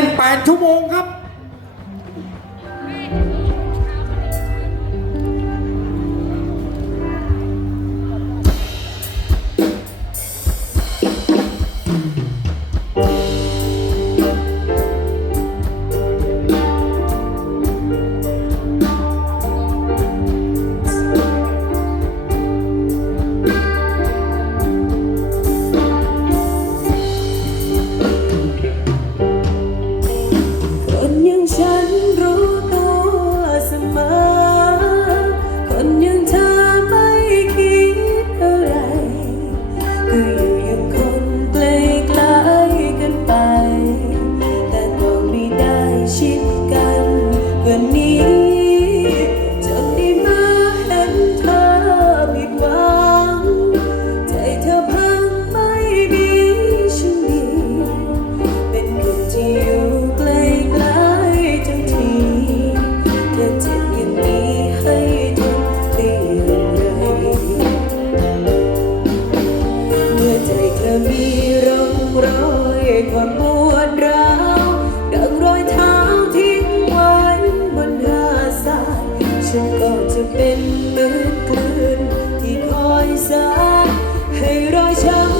เป็นแปดชั่วโมงครับ อย่างฉันรู้ตัวเสมอ คนอย่างเธอไม่คิดอะไรคือ bên nước quên thì khói giá hay đôi trắng.